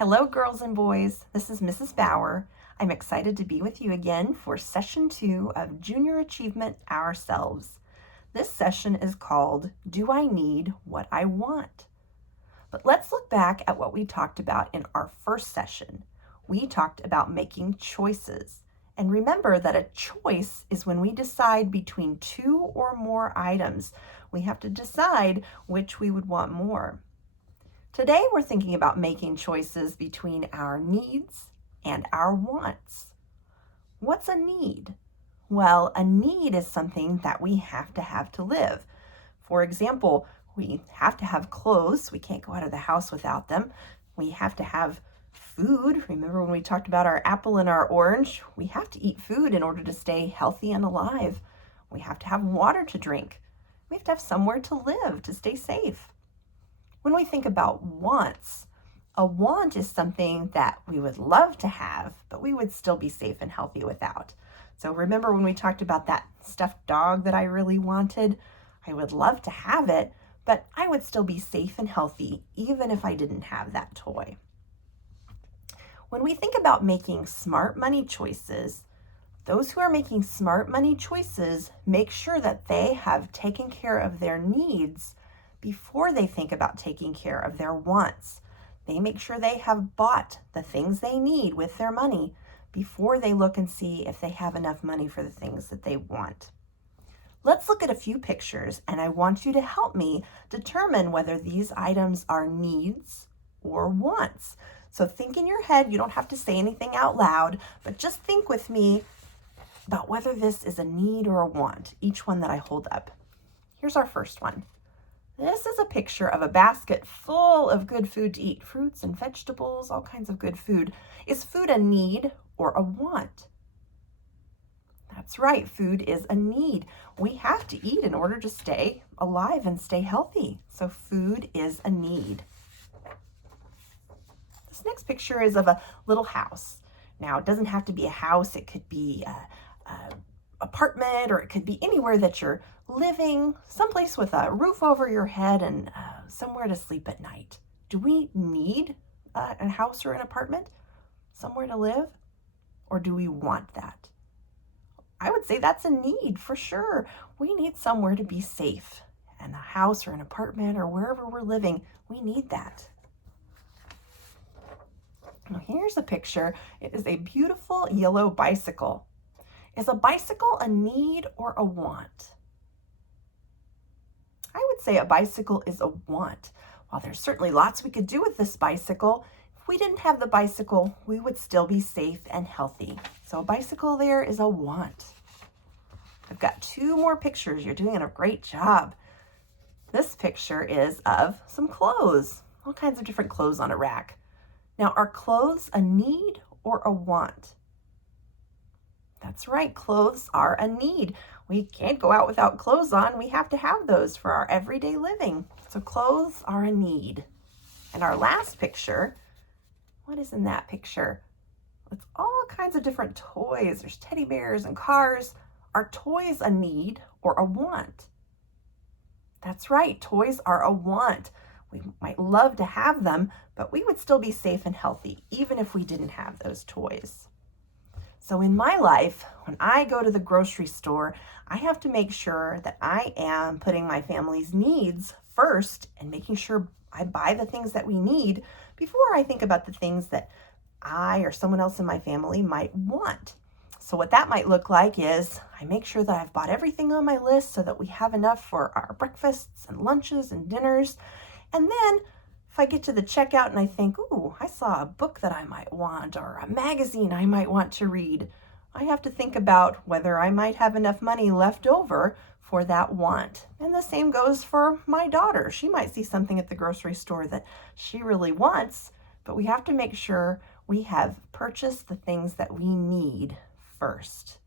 Hello, girls and boys. This is Mrs. Bauer. I'm excited to be with you again for session 2 of Junior Achievement Ourselves. This session is called, Do I Need What I Want? But let's look back at what we talked about in our first session. We talked about making choices. And remember that a choice is when we decide between two or more items. We have to decide which we would want more. Today, we're thinking about making choices between our needs and our wants. What's a need? Well, a need is something that we have to live. For example, we have to have clothes. We can't go out of the house without them. We have to have food. Remember when we talked about our apple and our orange? We have to eat food in order to stay healthy and alive. We have to have water to drink. We have to have somewhere to live to stay safe. When we think about wants, a want is something that we would love to have, but we would still be safe and healthy without. So remember when we talked about that stuffed dog that I really wanted? I would love to have it, but I would still be safe and healthy even if I didn't have that toy. When we think about making smart money choices, those who are making smart money choices make sure that they have taken care of their needs before they think about taking care of their wants. They make sure they have bought the things they need with their money before they look and see if they have enough money for the things that they want. Let's look at a few pictures, and I want you to help me determine whether these items are needs or wants. So think in your head, you don't have to say anything out loud, but just think with me about whether this is a need or a want, each one that I hold up. Here's our first one. This is a picture of a basket full of good food to eat, fruits and vegetables, all kinds of good food. Is food a need or a want? That's right, food is a need. We have to eat in order to stay alive and stay healthy. So food is a need. This next picture is of a little house. Now, it doesn't have to be a house. It could be an apartment, or it could be anywhere that you're living, someplace with a roof over your head and somewhere to sleep at night. Do we need a house or an apartment, somewhere to live, or do we want that? I would say that's a need for sure. We need somewhere to be safe, and a house or an apartment or wherever we're living, we need that. Now here's a picture. It is a beautiful yellow bicycle. Is a bicycle a need or a want? I would say a bicycle is a want. While there's certainly lots we could do with this bicycle, if we didn't have the bicycle, we would still be safe and healthy. So a bicycle there is a want. I've got 2 more pictures. You're doing a great job. This picture is of some clothes, all kinds of different clothes on a rack. Now, are clothes a need or a want? That's right, clothes are a need. We can't go out without clothes on. We have to have those for our everyday living. So clothes are a need. And our last picture, what is in that picture? It's all kinds of different toys. There's teddy bears and cars. Are toys a need or a want? That's right, toys are a want. We might love to have them, but we would still be safe and healthy even if we didn't have those toys. So in my life, when I go to the grocery store, I have to make sure that I am putting my family's needs first and making sure I buy the things that we need before I think about the things that I or someone else in my family might want. So what that might look like is I make sure that I've bought everything on my list so that we have enough for our breakfasts and lunches and dinners. And then if I get to the checkout and I think, ooh, I saw a book that I might want or a magazine I might want to read, I have to think about whether I might have enough money left over for that want. And the same goes for my daughter. She might see something at the grocery store that she really wants, but we have to make sure we have purchased the things that we need first.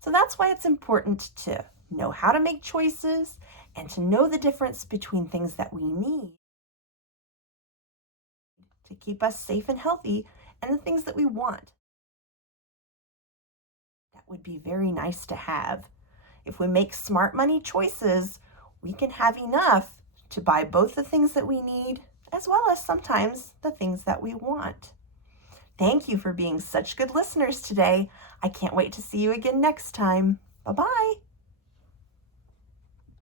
So that's why it's important to know how to make choices and to know the difference between things that we need to keep us safe and healthy and the things that we want. That would be very nice to have. If we make smart money choices, we can have enough to buy both the things that we need as well as sometimes the things that we want. Thank you for being such good listeners today. I can't wait to see you again next time. Bye-bye.